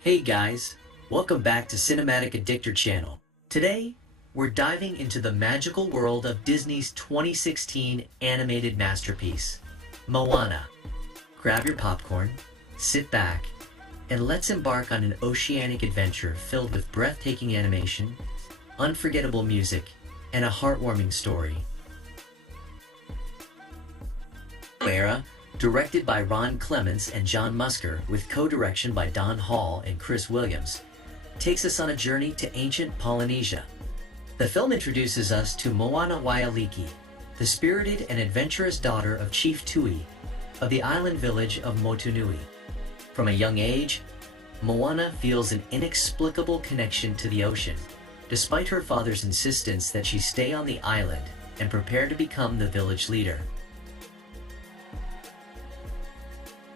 Hey guys, welcome back to Cinematic Addictor channel. Today, we're diving into the magical world of Disney's 2016 animated masterpiece, Moana. Grab your popcorn, sit back, and let's embark on an oceanic adventure filled with breathtaking animation, unforgettable music, and a heartwarming story. Era, directed by Ron Clements and John Musker with co-direction by Don Hall and Chris Williams, takes us on a journey to ancient Polynesia. The film introduces us to Moana Waialiki, the spirited and adventurous daughter of Chief Tui of the island village of Motunui. From a young age, Moana feels an inexplicable connection to the ocean, despite her father's insistence that she stay on the island and prepare to become the village leader.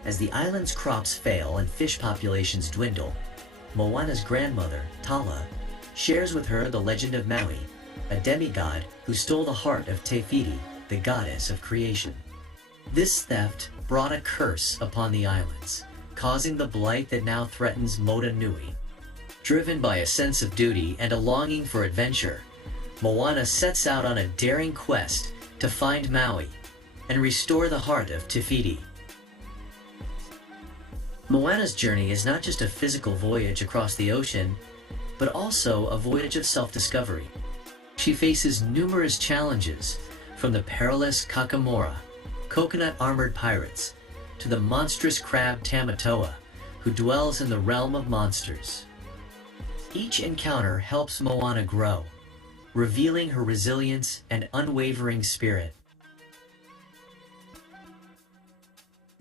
As the island's crops fail and fish populations dwindle, Moana's grandmother, Tala, shares with her the legend of Maui, a demigod who stole the heart of Te Fiti, the goddess of creation. This theft brought a curse upon the islands, causing the blight that now threatens Motunui. Driven by a sense of duty and a longing for adventure, Moana sets out on a daring quest to find Maui and restore the heart of Te Fiti. Moana's journey is not just a physical voyage across the ocean, but also a voyage of self-discovery. She faces numerous challenges, from the perilous Kakamora, coconut-armored pirates, to the monstrous crab Tamatoa, who dwells in the realm of monsters. Each encounter helps Moana grow, revealing her resilience and unwavering spirit.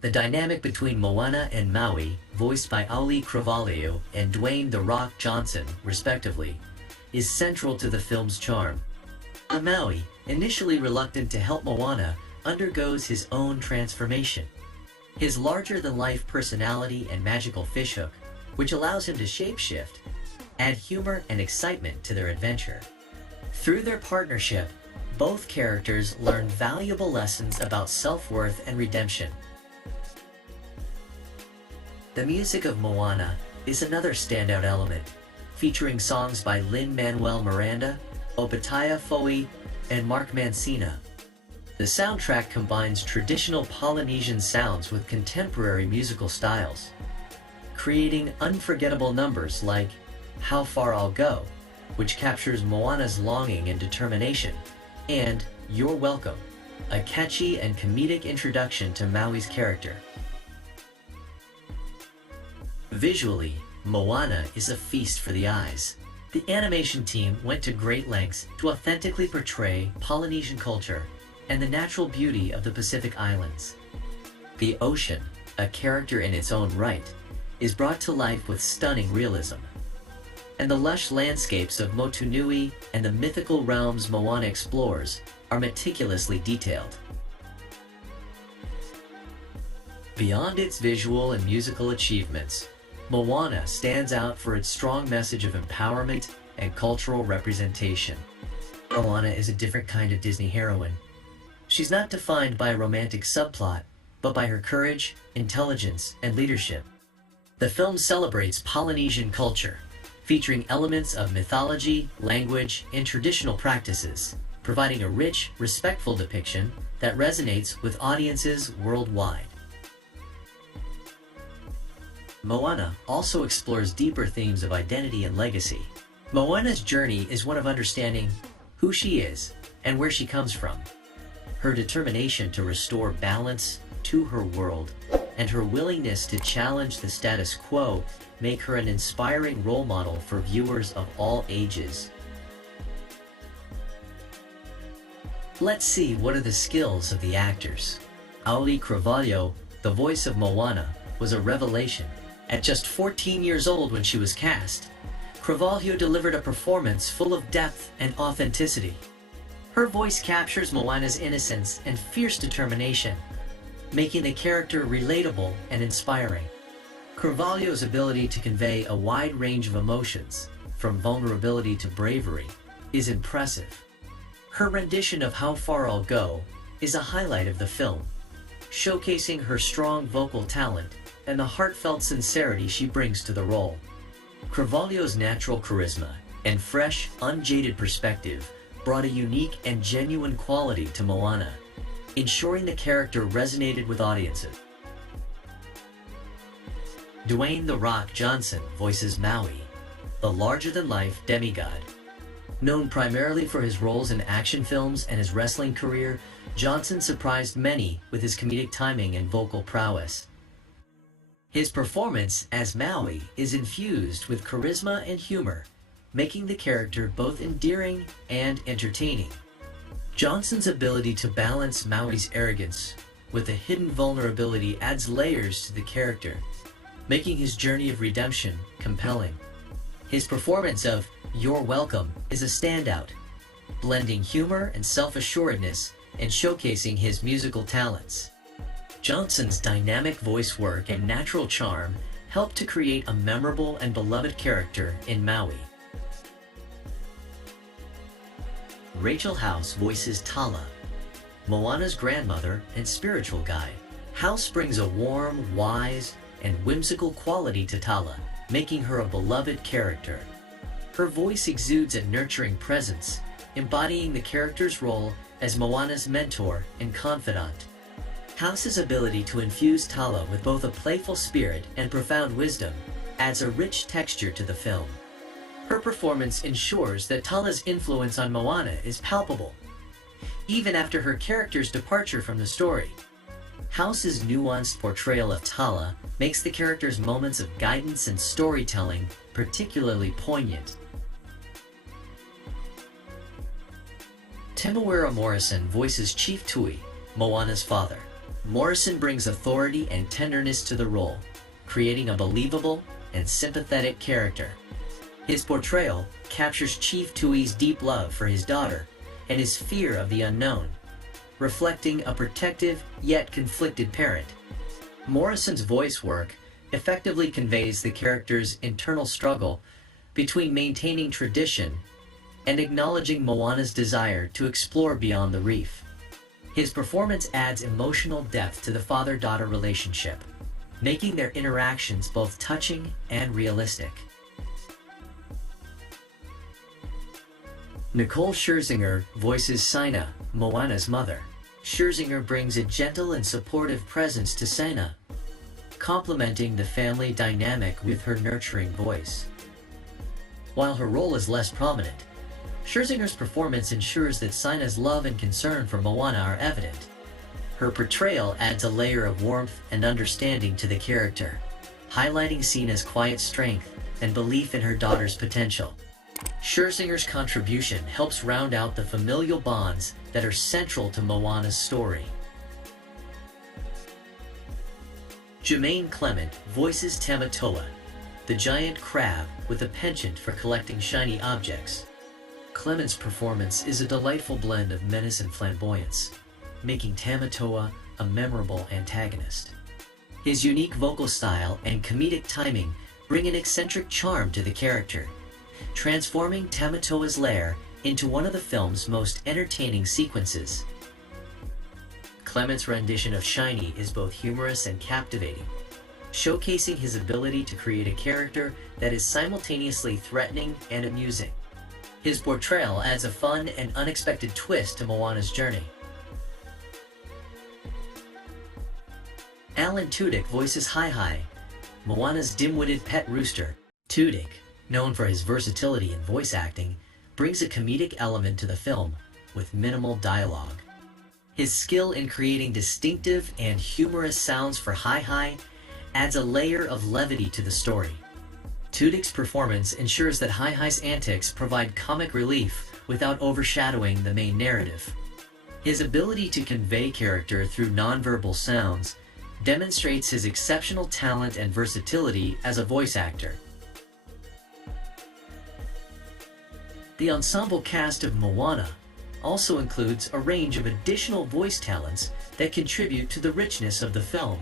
The dynamic between Moana and Maui, voiced by Ali Cravalho and Dwayne "The Rock" Johnson, respectively, is central to the film's charm. Maui, initially reluctant to help Moana, undergoes his own transformation. His larger-than-life personality and magical fishhook, which allows him to shapeshift, add humor and excitement to their adventure. Through their partnership, both characters learn valuable lessons about self-worth and redemption. The music of Moana is another standout element, featuring songs by Lin-Manuel Miranda, Opataya Foe, and Mark Mancina. The soundtrack combines traditional Polynesian sounds with contemporary musical styles, creating unforgettable numbers like "How Far I'll Go," which captures Moana's longing and determination, and "You're Welcome," a catchy and comedic introduction to Maui's character. Visually, Moana is a feast for the eyes. The animation team went to great lengths to authentically portray Polynesian culture and the natural beauty of the Pacific Islands. The ocean, a character in its own right, is brought to life with stunning realism. And the lush landscapes of Motunui and the mythical realms Moana explores are meticulously detailed. Beyond its visual and musical achievements, Moana stands out for its strong message of empowerment and cultural representation. Moana is a different kind of Disney heroine. She's not defined by a romantic subplot, but by her courage, intelligence, and leadership. The film celebrates Polynesian culture, featuring elements of mythology, language, and traditional practices, providing a rich, respectful depiction that resonates with audiences worldwide. Moana also explores deeper themes of identity and legacy. Moana's journey is one of understanding who she is and where she comes from. Her determination to restore balance to her world and her willingness to challenge the status quo make her an inspiring role model for viewers of all ages. Let's see what are the skills of the actors. Ali Cravalho, the voice of Moana, was a revelation. At just 14 years old when she was cast, Cravalho delivered a performance full of depth and authenticity. Her voice captures Moana's innocence and fierce determination, making the character relatable and inspiring. Cravalho's ability to convey a wide range of emotions, from vulnerability to bravery, is impressive. Her rendition of "How Far I'll Go" is a highlight of the film, showcasing her strong vocal talent and the heartfelt sincerity she brings to the role. Carvalho's natural charisma and fresh, unjaded perspective brought a unique and genuine quality to Moana, ensuring the character resonated with audiences. Dwayne "The Rock" Johnson voices Maui, the larger-than-life demigod. Known primarily for his roles in action films and his wrestling career, Johnson surprised many with his comedic timing and vocal prowess. His performance as Maui is infused with charisma and humor, making the character both endearing and entertaining. Johnson's ability to balance Maui's arrogance with a hidden vulnerability adds layers to the character, making his journey of redemption compelling. His performance of "You're Welcome" is a standout, blending humor and self-assuredness and showcasing his musical talents. Johnson's dynamic voice work and natural charm helped to create a memorable and beloved character in Maui. Rachel House voices Tala, Moana's grandmother and spiritual guide. House brings a warm, wise, and whimsical quality to Tala, making her a beloved character. Her voice exudes a nurturing presence, embodying the character's role as Moana's mentor and confidant. House's ability to infuse Tala with both a playful spirit and profound wisdom adds a rich texture to the film. Her performance ensures that Tala's influence on Moana is palpable, even after her character's departure from the story. House's nuanced portrayal of Tala makes the character's moments of guidance and storytelling particularly poignant. Temuera Morrison voices Chief Tui, Moana's father. Morrison brings authority and tenderness to the role, creating a believable and sympathetic character. His portrayal captures Chief Tui's deep love for his daughter and his fear of the unknown, reflecting a protective yet conflicted parent. Morrison's voice work effectively conveys the character's internal struggle between maintaining tradition and acknowledging Moana's desire to explore beyond the reef. His performance adds emotional depth to the father-daughter relationship, making their interactions both touching and realistic. Nicole Scherzinger voices Sina, Moana's mother. Scherzinger brings a gentle and supportive presence to Sina, complementing the family dynamic with her nurturing voice. While her role is less prominent, Scherzinger's performance ensures that Sina's love and concern for Moana are evident. Her portrayal adds a layer of warmth and understanding to the character, highlighting Sina's quiet strength and belief in her daughter's potential. Scherzinger's contribution helps round out the familial bonds that are central to Moana's story. Jermaine Clement voices Tamatoa, the giant crab with a penchant for collecting shiny objects. Clement's performance is a delightful blend of menace and flamboyance, making Tamatoa a memorable antagonist. His unique vocal style and comedic timing bring an eccentric charm to the character, transforming Tamatoa's lair into one of the film's most entertaining sequences. Clement's rendition of Shiny is both humorous and captivating, showcasing his ability to create a character that is simultaneously threatening and amusing. His portrayal adds a fun and unexpected twist to Moana's journey. Alan Tudyk voices Hi-Hi, Moana's dim-witted pet rooster. Tudyk, known for his versatility in voice acting, brings a comedic element to the film with minimal dialogue. His skill in creating distinctive and humorous sounds for Hi-Hi adds a layer of levity to the story. Tudyk's performance ensures that Hi-Hi's antics provide comic relief without overshadowing the main narrative. His ability to convey character through nonverbal sounds demonstrates his exceptional talent and versatility as a voice actor. The ensemble cast of Moana also includes a range of additional voice talents that contribute to the richness of the film.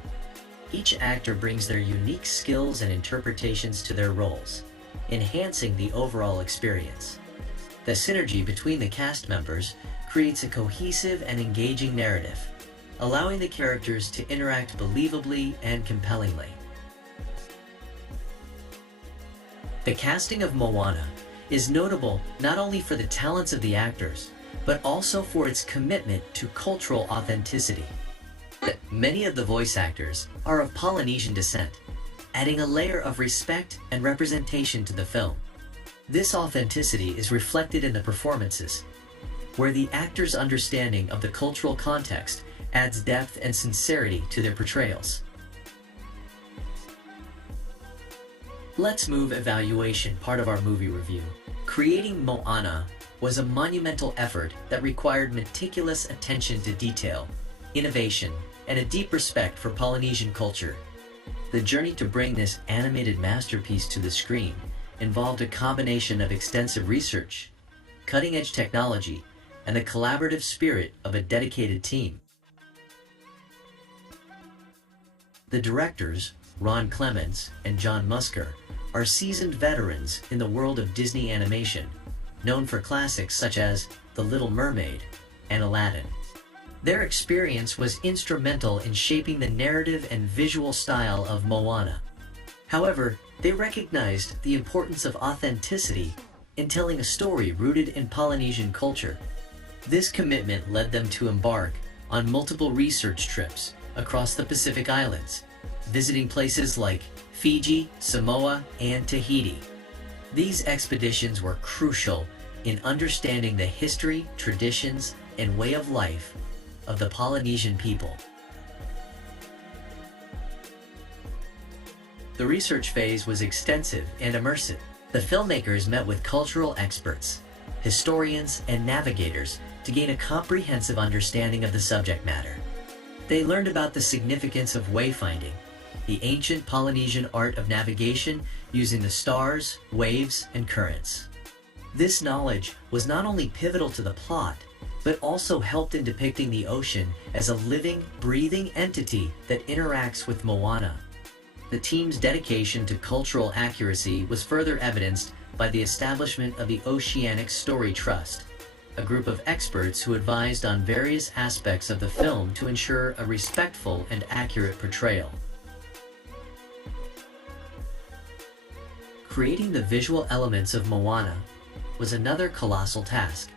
Each actor brings their unique skills and interpretations to their roles, enhancing the overall experience. The synergy between the cast members creates a cohesive and engaging narrative, allowing the characters to interact believably and compellingly. The casting of Moana is notable not only for the talents of the actors, but also for its commitment to cultural authenticity. Many of the voice actors are of Polynesian descent, adding a layer of respect and representation to the film. This authenticity is reflected in the performances, where the actors' understanding of the cultural context adds depth and sincerity to their portrayals. Let's move evaluation part of our movie review. Creating Moana was a monumental effort that required meticulous attention to detail, innovation, and a deep respect for Polynesian culture. The journey to bring this animated masterpiece to the screen involved a combination of extensive research, cutting-edge technology, and the collaborative spirit of a dedicated team. The directors, Ron Clements and John Musker, are seasoned veterans in the world of Disney animation, known for classics such as The Little Mermaid and Aladdin. Their experience was instrumental in shaping the narrative and visual style of Moana. However, they recognized the importance of authenticity in telling a story rooted in Polynesian culture. This commitment led them to embark on multiple research trips across the Pacific Islands, visiting places like Fiji, Samoa, and Tahiti. These expeditions were crucial in understanding the history, traditions, and way of life of the Polynesian people. The research phase was extensive and immersive. The filmmakers met with cultural experts, historians, and navigators to gain a comprehensive understanding of the subject matter. They learned about the significance of wayfinding, the ancient Polynesian art of navigation using the stars, waves, and currents. This knowledge was not only pivotal to the plot, but also helped in depicting the ocean as a living, breathing entity that interacts with Moana. The team's dedication to cultural accuracy was further evidenced by the establishment of the Oceanic Story Trust, a group of experts who advised on various aspects of the film to ensure a respectful and accurate portrayal. Creating the visual elements of Moana was another colossal task.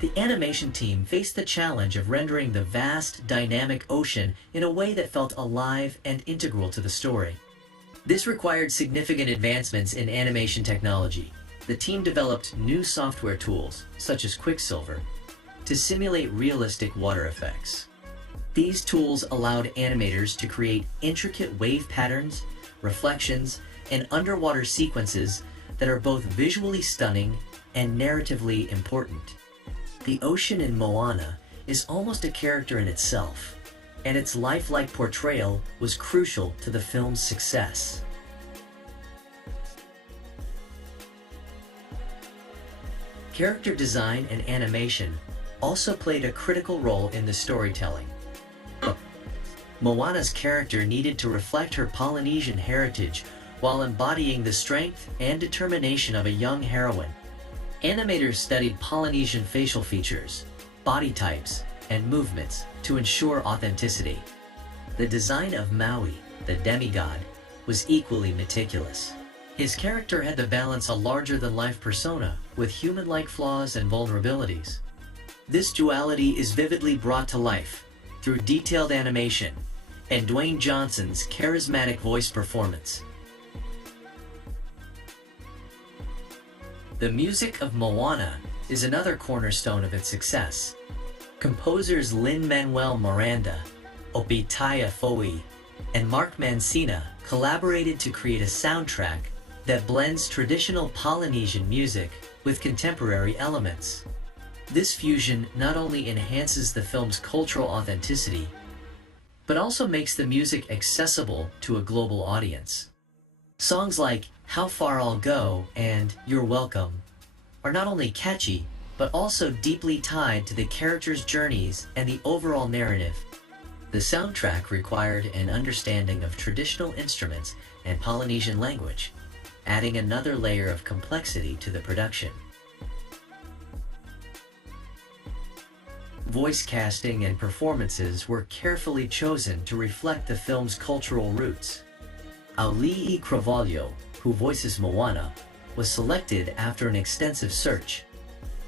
The animation team faced the challenge of rendering the vast, dynamic ocean in a way that felt alive and integral to the story. This required significant advancements in animation technology. The team developed new software tools, such as Quicksilver, to simulate realistic water effects. These tools allowed animators to create intricate wave patterns, reflections, and underwater sequences that are both visually stunning and narratively important. The ocean in Moana is almost a character in itself, and its lifelike portrayal was crucial to the film's success. Character design and animation also played a critical role in the storytelling. Moana's character needed to reflect her Polynesian heritage while embodying the strength and determination of a young heroine. Animators studied Polynesian facial features, body types, and movements to ensure authenticity. The design of Maui, the demigod, was equally meticulous. His character had to balance a larger-than-life persona with human-like flaws and vulnerabilities. This duality is vividly brought to life through detailed animation and Dwayne Johnson's charismatic voice performance. The music of Moana is another cornerstone of its success. Composers Lin-Manuel Miranda, Opitaya Foe, and Mark Mancina collaborated to create a soundtrack that blends traditional Polynesian music with contemporary elements. This fusion not only enhances the film's cultural authenticity, but also makes the music accessible to a global audience. Songs like How Far I'll Go and You're Welcome are not only catchy, but also deeply tied to the characters' journeys and the overall narrative. The soundtrack required an understanding of traditional instruments and Polynesian language, adding another layer of complexity to the production. Voice casting and performances were carefully chosen to reflect the film's cultural roots. Auli'i Cravalho, who voices Moana, was selected after an extensive search.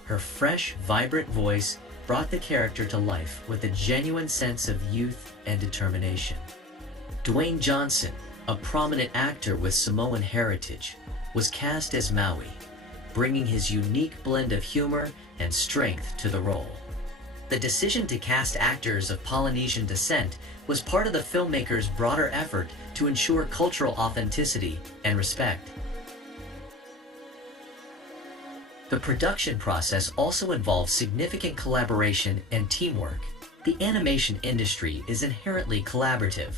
Her fresh, vibrant voice brought the character to life with a genuine sense of youth and determination. Dwayne Johnson, a prominent actor with Samoan heritage, was cast as Maui, bringing his unique blend of humor and strength to the role. The decision to cast actors of Polynesian descent was part of the filmmakers' broader effort to ensure cultural authenticity and respect. The production process also involves significant collaboration and teamwork. The animation industry is inherently collaborative,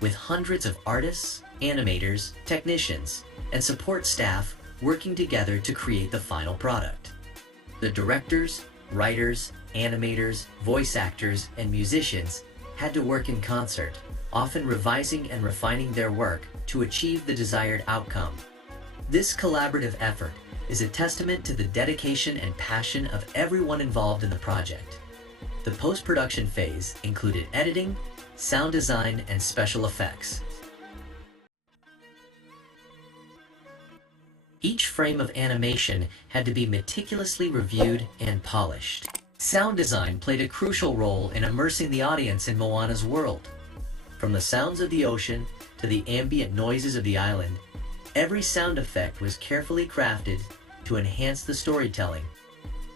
with hundreds of artists, animators, technicians, and support staff working together to create the final product. The directors, writers, animators, voice actors, and musicians had to work in concert, often revising and refining their work to achieve the desired outcome. This collaborative effort is a testament to the dedication and passion of everyone involved in the project. The post-production phase included editing, sound design, and special effects. Each frame of animation had to be meticulously reviewed and polished. Sound design played a crucial role in immersing the audience in Moana's world. From the sounds of the ocean to the ambient noises of the island, every sound effect was carefully crafted to enhance the storytelling.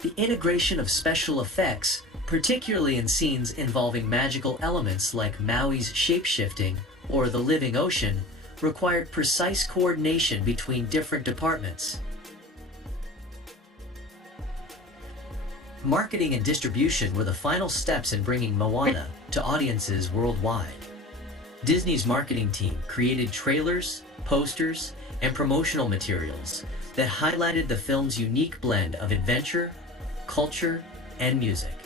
The integration of special effects, particularly in scenes involving magical elements like Maui's shape-shifting or the living ocean, required precise coordination between different departments. Marketing and distribution were the final steps in bringing Moana to audiences worldwide. Disney's marketing team created trailers, posters, and promotional materials that highlighted the film's unique blend of adventure, culture, and music.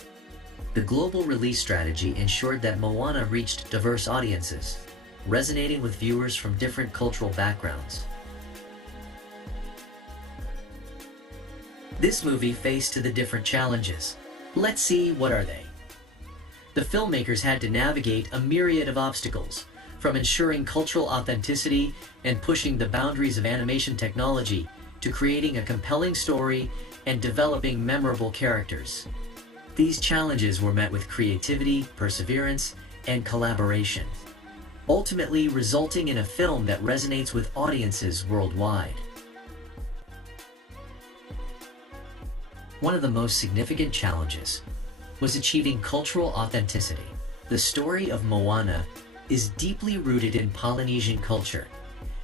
The global release strategy ensured that Moana reached diverse audiences, resonating with viewers from different cultural backgrounds. This movie faced the different challenges. Let's see, what are they? The filmmakers had to navigate a myriad of obstacles, from ensuring cultural authenticity and pushing the boundaries of animation technology to creating a compelling story and developing memorable characters. These challenges were met with creativity, perseverance, and collaboration, ultimately resulting in a film that resonates with audiences worldwide. One of the most significant challenges was achieving cultural authenticity. The story of Moana is deeply rooted in Polynesian culture,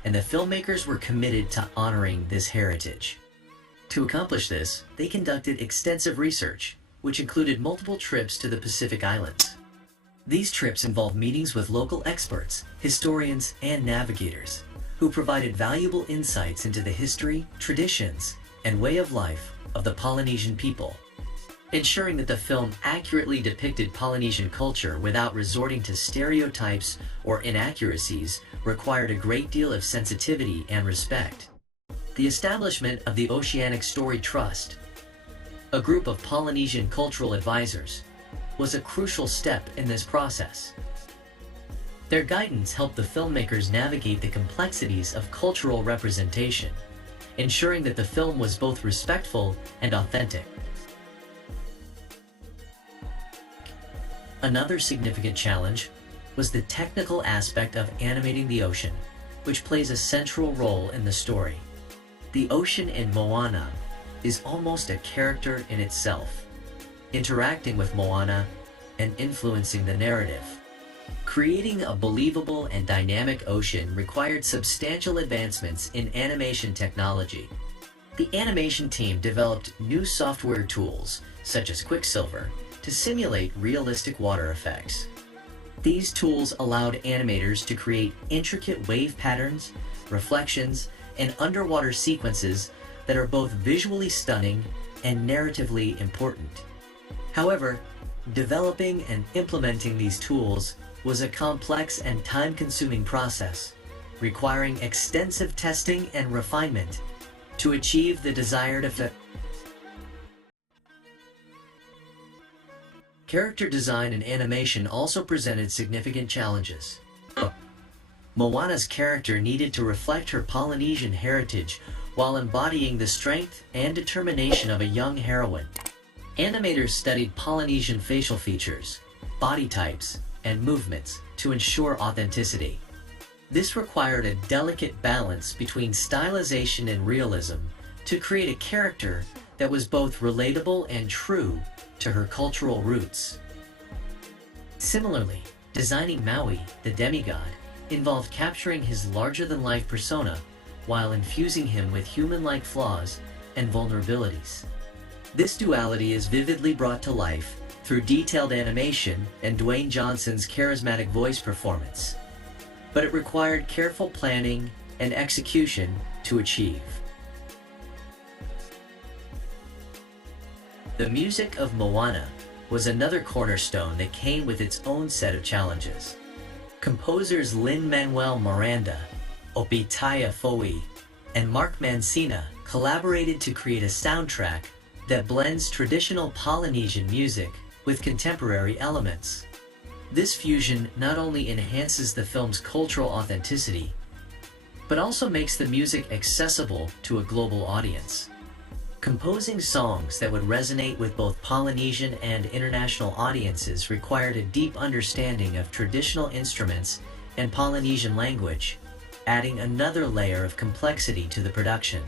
and the filmmakers were committed to honoring this heritage. To accomplish this, they conducted extensive research, which included multiple trips to the Pacific Islands. These trips involved meetings with local experts, historians, and navigators, who provided valuable insights into the history, traditions, and way of life of the Polynesian people. Ensuring that the film accurately depicted Polynesian culture without resorting to stereotypes or inaccuracies required a great deal of sensitivity and respect. The establishment of the Oceanic Story Trust, a group of Polynesian cultural advisors, was a crucial step in this process. Their guidance helped the filmmakers navigate the complexities of cultural representation, ensuring that the film was both respectful and authentic. Another significant challenge was the technical aspect of animating the ocean, which plays a central role in the story. The ocean in Moana is almost a character in itself, interacting with Moana and influencing the narrative. Creating a believable and dynamic ocean required substantial advancements in animation technology. The animation team developed new software tools, such as Quicksilver, to simulate realistic water effects. These tools allowed animators to create intricate wave patterns, reflections, and underwater sequences that are both visually stunning and narratively important. However, developing and implementing these tools was a complex and time-consuming process, requiring extensive testing and refinement to achieve the desired effect. Character design and animation also presented significant challenges. Moana's character needed to reflect her Polynesian heritage while embodying the strength and determination of a young heroine. Animators studied Polynesian facial features, body types, and movements to ensure authenticity. This required a delicate balance between stylization and realism to create a character that was both relatable and true to her cultural roots. Similarly, designing Maui, the demigod, involved capturing his larger-than-life persona while infusing him with human-like flaws and vulnerabilities. This duality is vividly brought to life through detailed animation and Dwayne Johnson's charismatic voice performance, but it required careful planning and execution to achieve. The music of Moana was another cornerstone that came with its own set of challenges. Composers Lin-Manuel Miranda, Opitaya Foe, and Mark Mancina collaborated to create a soundtrack that blends traditional Polynesian music with contemporary elements. This fusion not only enhances the film's cultural authenticity, but also makes the music accessible to a global audience. Composing songs that would resonate with both Polynesian and international audiences required a deep understanding of traditional instruments and Polynesian language, adding another layer of complexity to the production.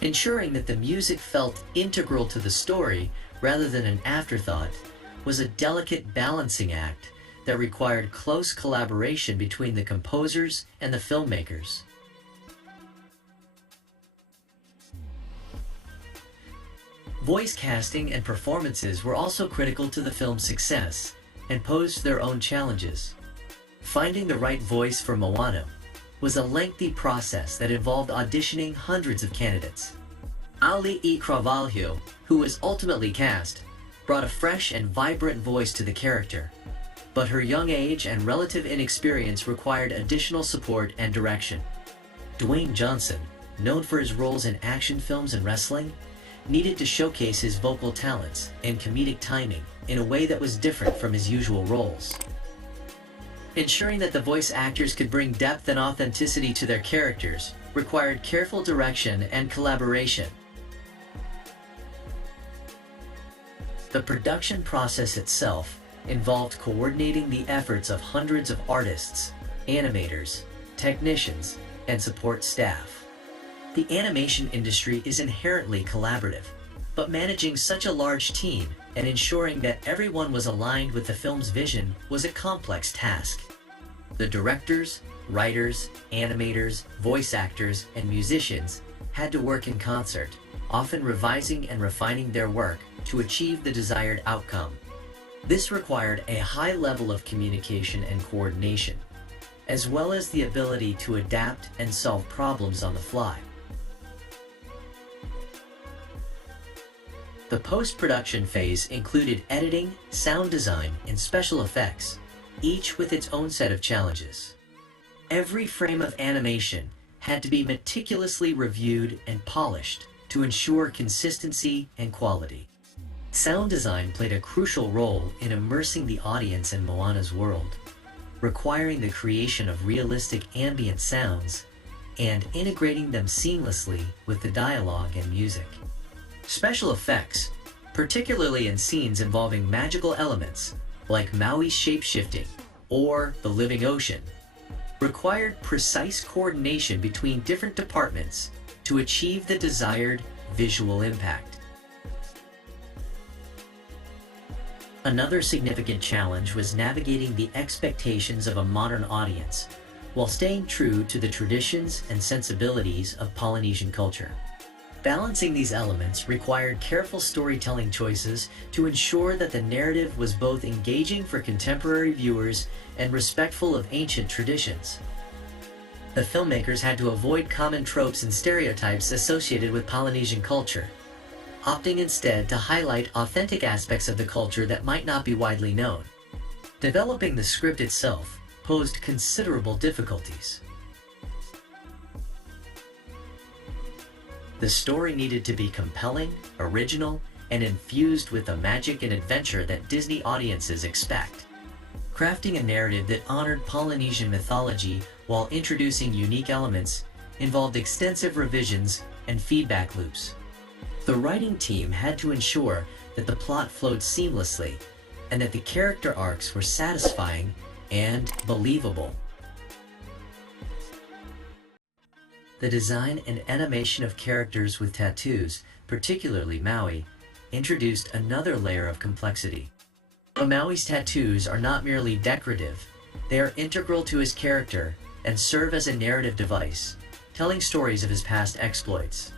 Ensuring that the music felt integral to the story rather than an afterthought was a delicate balancing act that required close collaboration between the composers and the filmmakers. Voice casting and performances were also critical to the film's success and posed their own challenges. Finding the right voice for Moana was a lengthy process that involved auditioning hundreds of candidates. Aulii Cravalho, who was ultimately cast, brought a fresh and vibrant voice to the character, but her young age and relative inexperience required additional support and direction. Dwayne Johnson, known for his roles in action films and wrestling, needed to showcase his vocal talents and comedic timing in a way that was different from his usual roles. Ensuring that the voice actors could bring depth and authenticity to their characters required careful direction and collaboration. The production process itself involved coordinating the efforts of hundreds of artists, animators, technicians, and support staff. The animation industry is inherently collaborative, but managing such a large team and ensuring that everyone was aligned with the film's vision was a complex task. The directors, writers, animators, voice actors, and musicians had to work in concert, often revising and refining their work to achieve the desired outcome. This required a high level of communication and coordination, as well as the ability to adapt and solve problems on the fly. The post-production phase included editing, sound design, and special effects, each with its own set of challenges. Every frame of animation had to be meticulously reviewed and polished to ensure consistency and quality. Sound design played a crucial role in immersing the audience in Moana's world, requiring the creation of realistic ambient sounds and integrating them seamlessly with the dialogue and music. Special effects, particularly in scenes involving magical elements like Maui's shape-shifting or the living ocean, required precise coordination between different departments to achieve the desired visual impact. Another significant challenge was navigating the expectations of a modern audience while staying true to the traditions and sensibilities of Polynesian culture. Balancing these elements required careful storytelling choices to ensure that the narrative was both engaging for contemporary viewers and respectful of ancient traditions. The filmmakers had to avoid common tropes and stereotypes associated with Polynesian culture, opting instead to highlight authentic aspects of the culture that might not be widely known. Developing the script itself posed considerable difficulties. The story needed to be compelling, original, and infused with the magic and adventure that Disney audiences expect. Crafting a narrative that honored Polynesian mythology while introducing unique elements involved extensive revisions and feedback loops. The writing team had to ensure that the plot flowed seamlessly and that the character arcs were satisfying and believable. The design and animation of characters with tattoos, particularly Maui, introduced another layer of complexity. But Maui's tattoos are not merely decorative, they are integral to his character and serve as a narrative device, telling stories of his past exploits.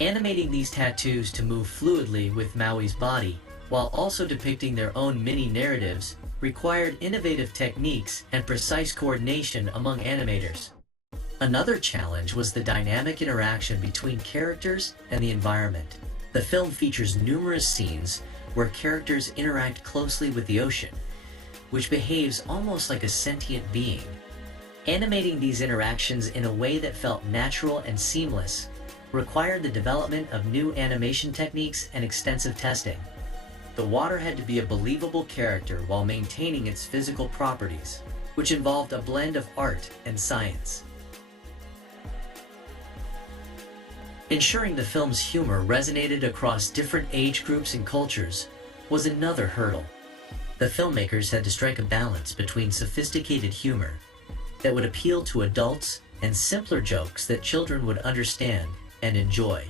Animating these tattoos to move fluidly with Maui's body, while also depicting their own mini-narratives, required innovative techniques and precise coordination among animators. Another challenge was the dynamic interaction between characters and the environment. The film features numerous scenes where characters interact closely with the ocean, which behaves almost like a sentient being. Animating these interactions in a way that felt natural and seamless required the development of new animation techniques and extensive testing. The water had to be a believable character while maintaining its physical properties, which involved a blend of art and science. Ensuring the film's humor resonated across different age groups and cultures was another hurdle. The filmmakers had to strike a balance between sophisticated humor that would appeal to adults and simpler jokes that children would understand and enjoy.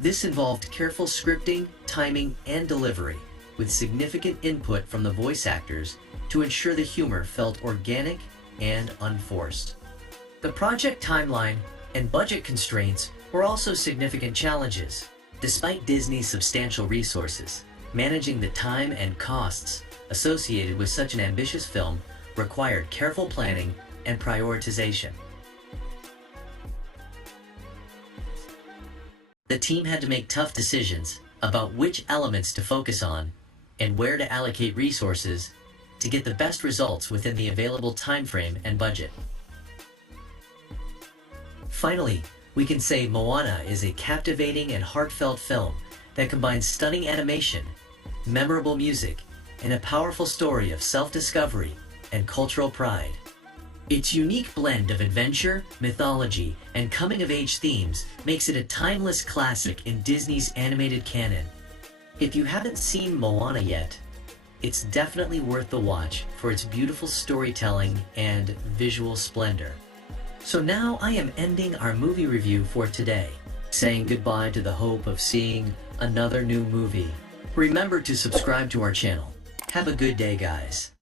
This involved careful scripting, timing, and delivery, with significant input from the voice actors to ensure the humor felt organic and unforced. The project timeline and budget constraints were also significant challenges. Despite Disney's substantial resources, managing the time and costs associated with such an ambitious film required careful planning and prioritization. The team had to make tough decisions about which elements to focus on and where to allocate resources to get the best results within the available timeframe and budget. Finally, we can say Moana is a captivating and heartfelt film that combines stunning animation, memorable music, and a powerful story of self-discovery and cultural pride. Its unique blend of adventure, mythology, and coming-of-age themes makes it a timeless classic in Disney's animated canon. If you haven't seen Moana yet, it's definitely worth the watch for its beautiful storytelling and visual splendor. So now I am ending our movie review for today, saying goodbye to the hope of seeing another new movie. Remember to subscribe to our channel. Have a good day, guys.